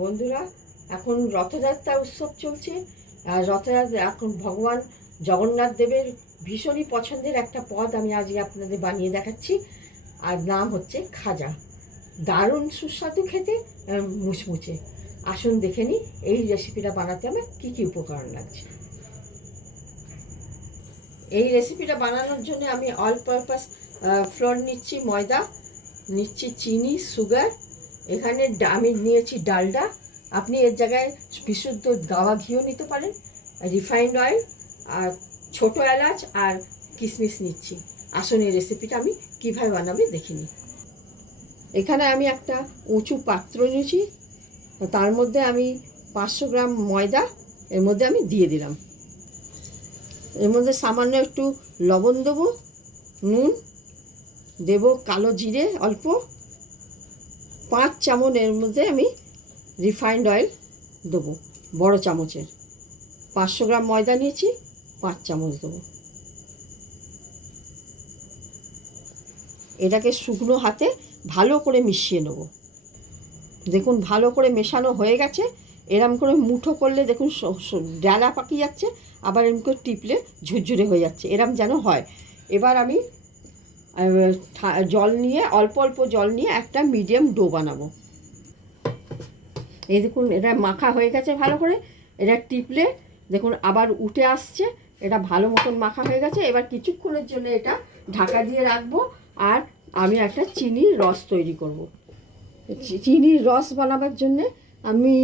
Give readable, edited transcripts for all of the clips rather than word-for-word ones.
বন্ধুরা, এখন রথযাত্রা উৎসব চলছে। আর রথযাত্রা এখন ভগবান জগন্নাথ দেবের ভীষণই পছন্দের একটা পদ আমি আজকে আপনাদের বানিয়ে দেখাচ্ছি। আর নাম হচ্ছে খাজা। দারুণ সুস্বাদু খেতে, মুচমুচে। আসুন দেখে নিই এই রেসিপিটা বানাতে আমার কী কী উপকরণ লাগছে। এই রেসিপিটা বানানোর জন্য আমি অল পারপাস ফ্লোর নিচ্ছি, ময়দা নিচ্ছি, চিনি, সুগার, এখানে আমি নিয়েছি ডালডা। আপনি এর জায়গায় বিশুদ্ধ গাওয়া ঘিও নিতে পারেন, রিফাইন্ড অয়েল, আর ছোটো এলাচ আর কিশমিশ নিচ্ছি। আসুন এই রেসিপিটা আমি কীভাবে বানাবে দেখে নিই। এখানে আমি একটা উঁচু পাত্র নিয়েছি, তার মধ্যে আমি 500 গ্রাম ময়দা এর মধ্যে আমি দিয়ে দিলাম। এর মধ্যে সামান্য একটু লবণ দেবো, নুন দেব, কালো জিরে অল্প, 5 চামচ এর মধ্যে আমি রিফাইন্ড অয়েল দেবো, বড় চামচের। 500 গ্রাম ময়দা নিয়েছি, 5 চামচ দেবো। এটাকে শুকনো হাতে ভালো করে মিশিয়ে নেব। দেখুন ভালো করে মেশানো হয়ে গেছে। এরম করে মুঠো করলে দেখুন ডালা পাকিয়ে যাচ্ছে, আবার এরম করে টিপলে ঝুরঝুরে হয়ে যাচ্ছে, এরম যেন হয়। এবার আমি জল নিয়ে, অল্প অল্প জল নিয়ে একটা মিডিয়াম ডো বানাবো। এই দেখুন এটা মাখা হয়ে গেছে ভালো করে। এটা টিপলে দেখুন আবার উঠে আসছে, এটা ভালো মতন মাখা হয়ে গেছে। এবার কিছুক্ষণের জন্য এটা ঢাকা দিয়ে রাখবো। আর আমি একটা চিনির রস তৈরি করব। চিনির রস বানাবার জন্যে আমি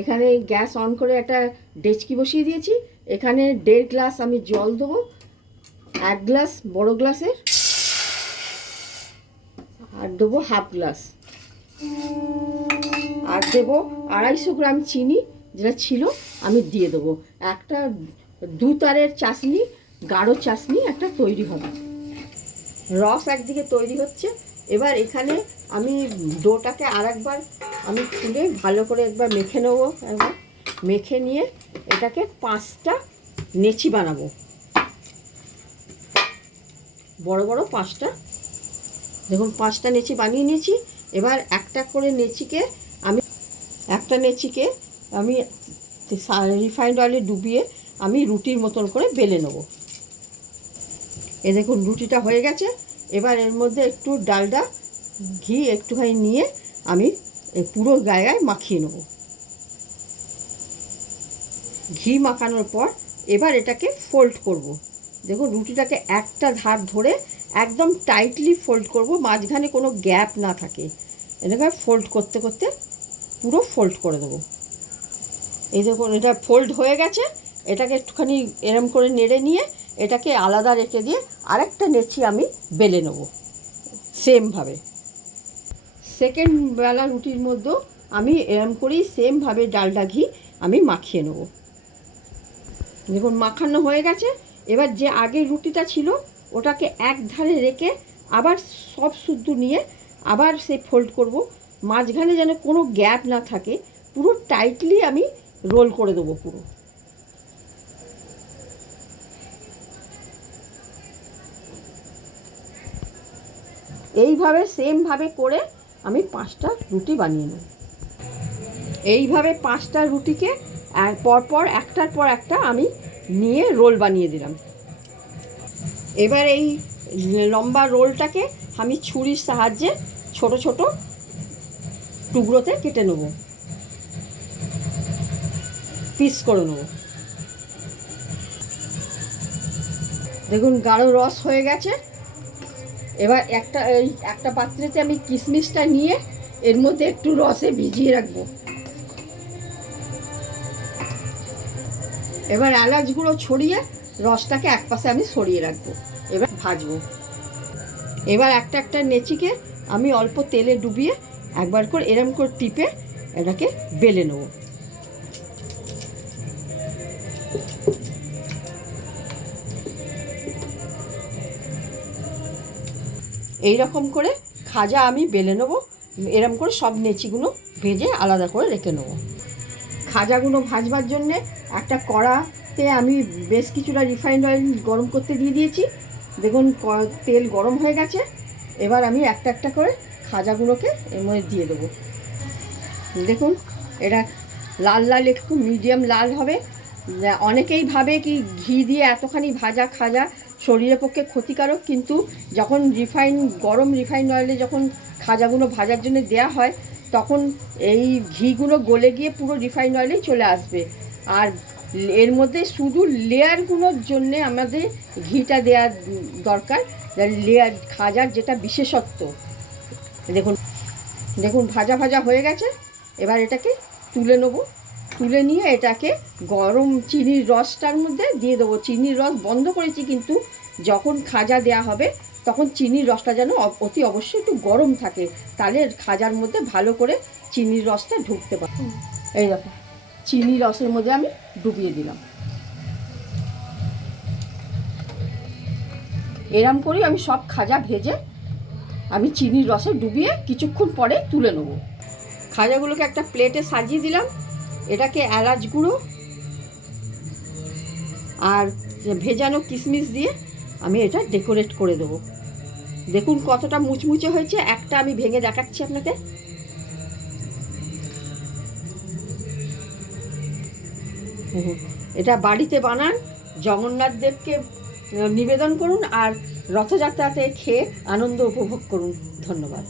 এখানে গ্যাস অন করে একটা ডেচকি বসিয়ে দিয়েছি। এখানে 1.5 গ্লাস আমি জল দেবো, 1 গ্লাস বড় গ্লাসের, আর দেবো 1/2 গ্লাস, আর দেবো 250 গ্রাম চিনি, যেটা ছিল আমি দিয়ে দেবো। একটা 2 তারের চাশনি, গাঢ় চাশনি একটা তৈরি হবে। রস একদিকে তৈরি হচ্ছে। এবার এখানে আমি ডোটাকে আরেকবার আমি খুলে ভালো করে একবার মেখে নেবো। একবার মেখে নিয়ে এটাকে 5টা নেচি বানাবো, বড় বড় 5টা। দেখুন 5টা নেচি বানিয়ে নিয়েছি। এবার একটা করে নেচিকে আমি রিফাইন্ড অয়েলে ডুবিয়ে আমি রুটির মতন করে বেলে নেব। এ দেখুন রুটিটা হয়ে গেছে। এবার এর মধ্যে একটু ডালডা ঘি একটুখানি নিয়ে আমি পুরো গায়ে মাখিয়ে নেব। ঘি মাখানোর পর এবার এটাকে ফোল্ড করব। দেখুন রুটিটাকে একটা ধার ধরে একদম টাইটলি ফোল্ড করব, মাঝখানে কোনো গ্যাপ না থাকে। এটাকে ফোল্ড করতে করতে পুরো ফোল্ড করে দেবো। এই দেখুন এটা ফোল্ড হয়ে গেছে। এটাকে একটুখানি এরম করে নেড়ে নিয়ে এটাকে আলাদা রেখে দিয়ে আরেকটা নেচি আমি বেলে নেব সেমভাবে। সেকেন্ড বেলা রুটির মধ্যেও আমি এরম করেই সেমভাবে ডালডা ঘি আমি মাখিয়ে নেব। দেখুন মাখানো হয়ে গেছে। এবার যে আগের রুটিটা ছিল ওটাকে এক ধারে রেখে আবার সব শুদ্ধ নিয়ে আবার সে ফোল্ড করব, মাঝখানে যেন কোনো গ্যাপ না থাকে। পুরো টাইটলি আমি রোল করে দেবো পুরো। এইভাবে সেমভাবে করে আমি 5টা রুটি বানিয়ে নেব। এইভাবে 5টা রুটিকে পরপর একটার পর একটা আমি নিয়ে রোল বানিয়ে দিলাম। এবার এই লম্বা রোলটাকে আমি ছুরির সাহায্যে ছোট ছোট টুকরোতে কেটে নেব, পিস করে নেব। দেখুন গাঢ় রস হয়ে গেছে। এবার একটা পাত্রেতে আমি কিশমিশটা নিয়ে এর মধ্যে একটু রসে ভিজিয়ে রাখবো। এবার এলাচগুলো ছড়িয়ে রসটাকে একপাশে আমি সরিয়ে রাখবো। এবার ভাজবো। এবার একটা একটা নেচিকে আমি অল্প তেলে ডুবিয়ে একবার করে এরম করে টিপে এটাকে বেলে নেব। এই রকম করে খাজা আমি বেলে নেব। এরম করে সব নেচিগুলো ভেজে আলাদা করে রেখে নেব। খাজাগুলো ভাজবার জন্যে একটা কড়াতে আমি বেশ কিছুটা রিফাইন্ড অয়েল গরম করতে দিয়ে দিয়েছি। দেখুন তেল গরম হয়ে গেছে। এবার আমি একটা একটা করে খাজাগুলোকে এর মধ্যে দিয়ে দেবো। দেখুন এটা লাল লাল একটু মিডিয়াম লাল হবে। অনেকেই ভাবে কি ঘি দিয়ে এতখানি ভাজা খাজা শরীরের পক্ষে ক্ষতিকারক, কিন্তু যখন গরম রিফাইন্ড অয়েলে যখন খাজাগুলো ভাজার জন্য দেয়া হয় তখন এই ঘিগুলো গলে গিয়ে পুরো রিফাইন্ড অয়েলেই চলে আসবে। আর এর মধ্যে শুধু লেয়ারগুলোর জন্যে আমাদের ঘিটা দেওয়া দরকার, লেয়ার খাজার যেটা বিশেষত্ব। দেখুন দেখুন ভাজা ভাজা হয়ে গেছে। এবার এটাকে তুলে নেব, তুলে নিয়ে এটাকে গরম চিনির রসটার মধ্যে দিয়ে দেবো। চিনির রস বন্ধ করেছি, কিন্তু যখন খাজা দেয়া হবে তখন চিনির রসটা যেন অতি অবশ্যই একটু গরম থাকে, তাহলে খাজার মধ্যে ভালো করে চিনির রসটা ঢুকতে পারে। এই দেখো চিনি রসের মধ্যে আমি ডুবিয়ে দিলাম। এরম করেই আমি সব খাজা ভেজে আমি চিনির রসে ডুবিয়ে কিছুক্ষণ পরে তুলে নেব। খাজাগুলোকে একটা প্লেটে সাজিয়ে দিলাম। এটাকে এলাচ গুঁড়ো আর ভেজানো কিশমিশ দিয়ে আমি এটা ডেকোরেট করে দেবো। দেখুন কতটা মুচমুচে হয়েছে। একটা আমি ভেঙে দেখাচ্ছি আপনাকে। এটা বাড়িতে বানান, জগন্নাথ দেবকে নিবেদন করুন আর রথযাত্রাতে খেয়ে আনন্দ উপভোগ করুন। ধন্যবাদ।